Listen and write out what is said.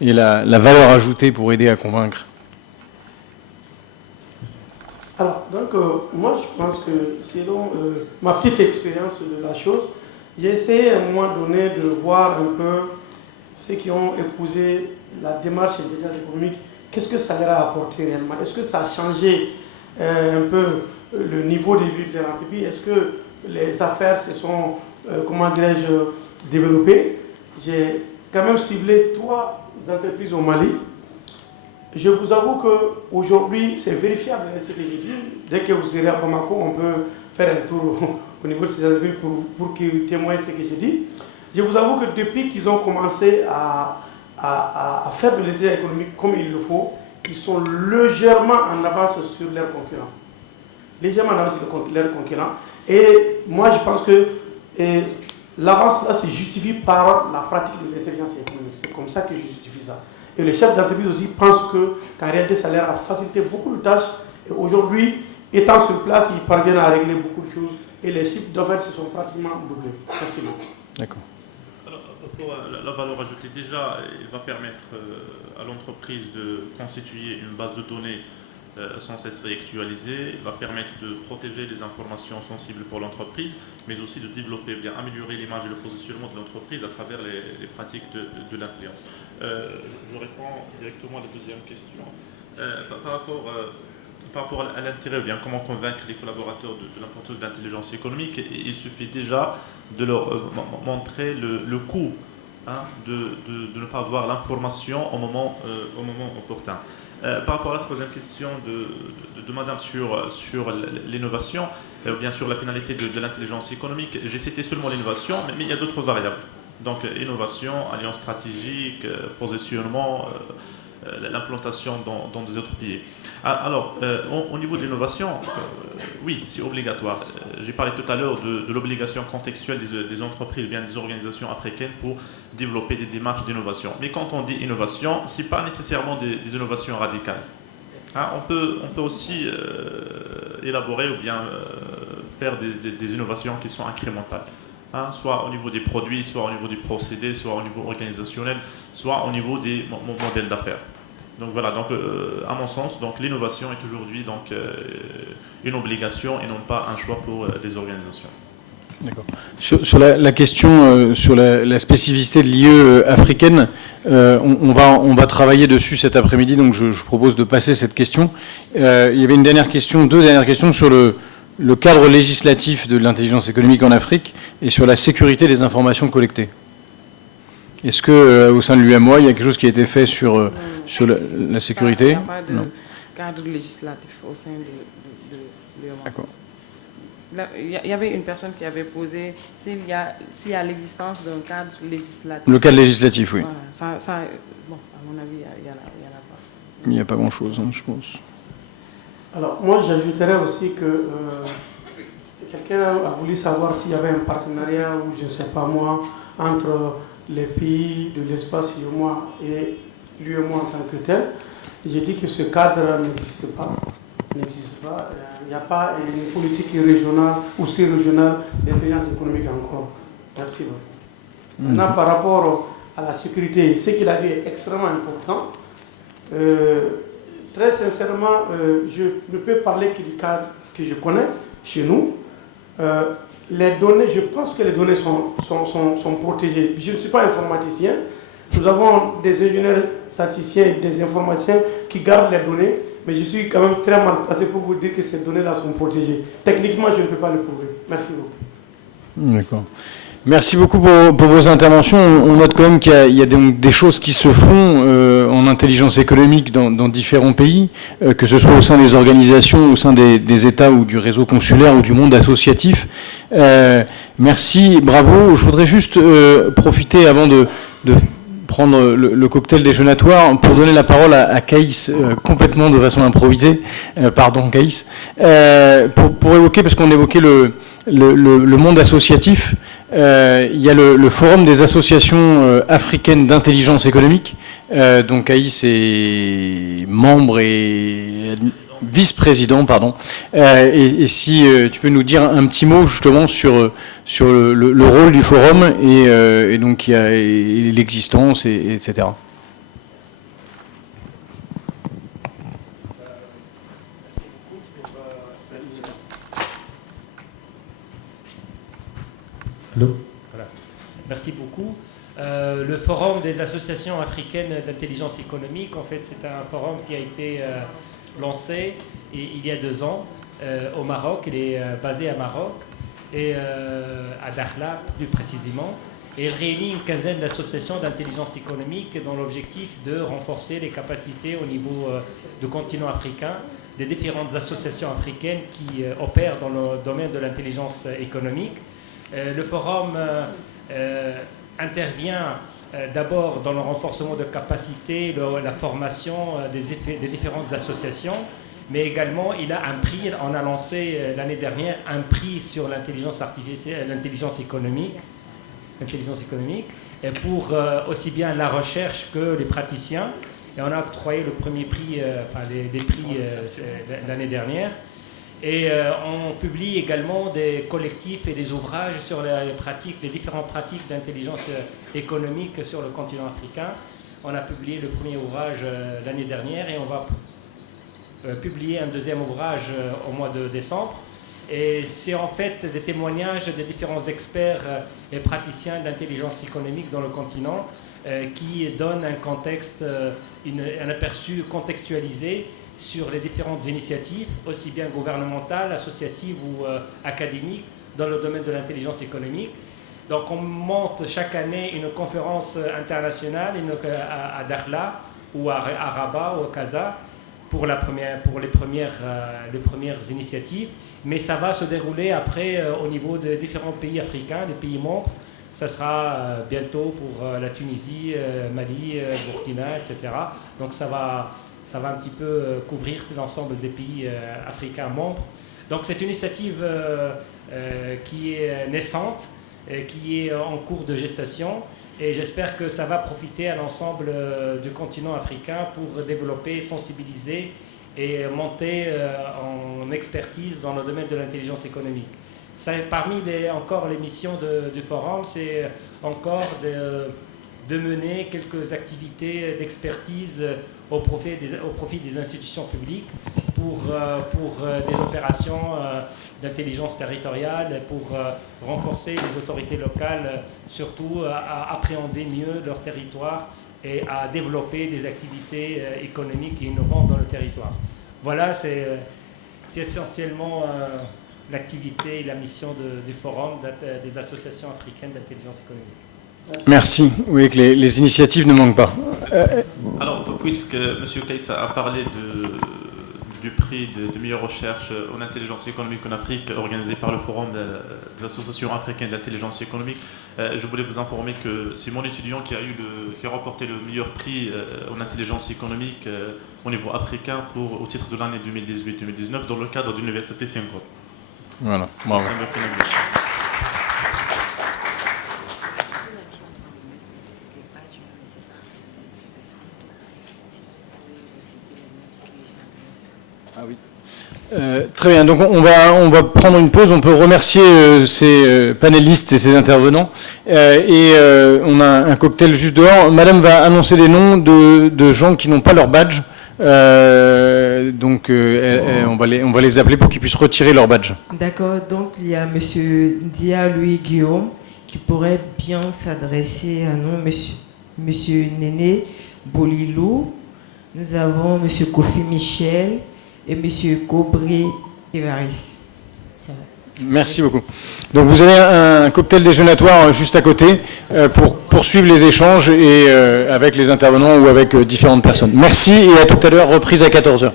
et la valeur ajoutée pour aider à convaincre? Alors, donc, moi, je pense que selon ma petite expérience de la chose, j'ai essayé à un moment donné de voir un peu ceux qui ont épousé la démarche d'intelligence économique, qu'est-ce que ça leur a apporté réellement? Est-ce que ça a changé un peu le niveau de vie de l'entreprise? Est-ce que les affaires se sont, comment dirais-je, développées? J'ai quand même ciblé 3 entreprises au Mali. Je vous avoue qu'aujourd'hui, c'est vérifiable ce que j'ai dit. Dès que vous serez à Bamako, on peut faire un tour au niveau de ces entreprises pour qu'ils témoignent ce que j'ai dit. Je vous avoue que depuis qu'ils ont commencé à faire de l'intelligence économique comme il le faut, ils sont légèrement en avance sur leurs concurrents. Légèrement en avance sur leurs concurrents. Et moi, je pense que l'avance là se justifie par la pratique de l'intelligence économique. C'est comme ça que je justifie ça. Et les chefs d'entreprise aussi pensent qu'en réalité, ça leur a facilité beaucoup de tâches. Et aujourd'hui, étant sur place, ils parviennent à régler beaucoup de choses. Et les chiffres d'affaires se sont pratiquement doublés. Merci beaucoup. D'accord. Alors, pour la valeur ajoutée, déjà, il va permettre à l'entreprise de constituer une base de données sans cesse réactualisée. Il va permettre de protéger les informations sensibles pour l'entreprise, mais aussi de développer, bien améliorer l'image et le positionnement de l'entreprise à travers les pratiques de l'influence. Je réponds directement à la deuxième question. Par rapport à l'intérêt, bien comment convaincre les collaborateurs de l'importance de l'intelligence économique, il suffit déjà de leur montrer le coût de ne pas avoir l'information au moment opportun. Par rapport à la troisième question de Madame sur l'innovation, bien sûr la finalité de l'intelligence économique, j'ai cité seulement l'innovation, mais il y a d'autres variables. Donc innovation, alliance stratégique, positionnement, l'implantation dans des autres pays. Alors, au niveau de l'innovation, oui, c'est obligatoire. J'ai parlé tout à l'heure de l'obligation contextuelle des entreprises, bien des organisations africaines pour développer des démarches d'innovation. Mais quand on dit innovation, ce n'est pas nécessairement des innovations radicales. On peut aussi élaborer ou bien faire des innovations qui sont incrémentales. Soit au niveau des produits, soit au niveau des procédés, soit au niveau organisationnel, soit au niveau des modèles d'affaires. Donc voilà, donc, à mon sens, l'innovation est aujourd'hui une obligation et non pas un choix pour les organisations. D'accord. Sur la question sur la spécificité de l'IE africaine, on va travailler dessus cet après-midi, donc je propose de passer cette question. Il y avait deux dernières questions sur le cadre législatif de l'intelligence économique en Afrique et sur la sécurité des informations collectées. Est-ce qu'au sein de l'UMOA, il y a quelque chose qui a été fait sur la sécurité? Il n'y a pas de cadre législatif au sein de l'UMOA. D'accord. Il y avait une personne qui avait posé s'il y a l'existence d'un cadre législatif. Le cadre législatif, oui. Voilà, bon, à mon avis, il n'y en a pas. Il n'y a pas grand-chose, je pense. Alors, moi, j'ajouterais aussi que quelqu'un a voulu savoir s'il y avait un partenariat ou je ne sais pas moi, entre les pays de l'espace UEMOA et l'UEMOA en tant que tel. J'ai dit que ce cadre n'existe pas. Il n'y a pas une politique régionale ou sous-régionale d'intelligence économique encore. Merci beaucoup. Maintenant, par rapport à la sécurité, ce qu'il a dit est extrêmement important. Très sincèrement, je ne peux parler que du cadre que je connais chez nous. Les données, je pense que les données sont protégées. Je ne suis pas informaticien. Nous avons des ingénieurs statisticiens et des informaticiens qui gardent les données, mais je suis quand même très mal placé pour vous dire que ces données-là sont protégées. Techniquement, je ne peux pas le prouver. Merci beaucoup. D'accord. Merci beaucoup pour vos interventions. On note quand même qu'il y a des choses qui se font en intelligence économique dans différents pays, que ce soit au sein des organisations, au sein des États ou du réseau consulaire ou du monde associatif. Merci, bravo. Je voudrais juste profiter avant de prendre le cocktail déjeunatoire pour donner la parole à Caïs, complètement de façon improvisée. Pardon, Caïs. Pour évoquer, parce qu'on évoquait le monde associatif, il y a le Forum des associations africaines d'intelligence économique, dont Caïs est membre et vice-président, pardon. Et si tu peux nous dire un petit mot justement sur le rôle du forum et donc il y a l'existence, etc. beaucoup. Le Forum des associations africaines d'intelligence économique, en fait, c'est un forum qui a été lancé il y a 2 ans au Maroc. Il est basé à Maroc et à Dakhla plus précisément. Et il réunit une quinzaine d'associations d'intelligence économique dans l'objectif de renforcer les capacités au niveau du continent africain des différentes associations africaines qui opèrent dans le domaine de l'intelligence économique. Le forum intervient d'abord dans le renforcement de capacités, la formation des différentes associations, mais également il a un prix, on a lancé l'année dernière un prix sur l'intelligence artificielle, l'intelligence économique, et pour aussi bien la recherche que les praticiens. Et on a octroyé le premier prix, des prix l'année dernière. Et on publie également des collectifs et des ouvrages sur les différentes pratiques d'intelligence économique sur le continent africain. On a publié le premier ouvrage l'année dernière et on va publier un deuxième ouvrage au mois de décembre. Et c'est en fait des témoignages des différents experts et praticiens d'intelligence économique dans le continent qui donnent un contexte, un aperçu contextualisé sur les différentes initiatives, aussi bien gouvernementales, associatives ou académiques, dans le domaine de l'intelligence économique. Donc on monte chaque année une conférence internationale à Dakhla ou à Rabat ou à Casa pour les premières initiatives. Mais ça va se dérouler après au niveau des différents pays africains, des pays membres. Ça sera bientôt pour la Tunisie, Mali, Burkina, etc. Donc ça va un petit peu couvrir l'ensemble des pays africains membres. Donc c'est une initiative qui est naissante, qui est en cours de gestation. Et j'espère que ça va profiter à l'ensemble du continent africain pour développer, sensibiliser et monter en expertise dans le domaine de l'intelligence économique. Ça, parmi encore les missions du forum, c'est encore de mener quelques activités d'expertise au profit des institutions publiques pour des opérations d'intelligence territoriale, pour renforcer les autorités locales, surtout à appréhender mieux leur territoire et à développer des activités économiques et innovantes dans le territoire. Voilà, c'est essentiellement l'activité et la mission du forum des associations africaines d'intelligence économique. Merci. Oui, que les initiatives ne manquent pas. Alors, puisque M. Keïssa a parlé du prix de meilleure recherche en intelligence économique en Afrique organisé par le Forum des associations africaines d'intelligence économique, je voulais vous informer que c'est mon étudiant qui a remporté le meilleur prix en intelligence économique au niveau africain au titre de l'année 2018-2019 dans le cadre de l'Université Senghor. Voilà, bravo. Ah oui. Très bien, donc on va prendre une pause, on peut remercier ces panélistes et ces intervenants, on a un cocktail juste dehors. Madame va annoncer les noms de gens qui n'ont pas leur badge, donc on va les appeler pour qu'ils puissent retirer leur badge. D'accord, donc il y a monsieur Dia Louis Guillaume qui pourrait bien s'adresser à nous, monsieur Néné Bolilou, nous avons monsieur Kofi Michel et M. Cobry Evaris. Merci beaucoup. Donc vous avez un cocktail déjeunatoire juste à côté pour poursuivre les échanges et avec les intervenants ou avec différentes personnes. Merci et à tout à l'heure, reprise à 14h.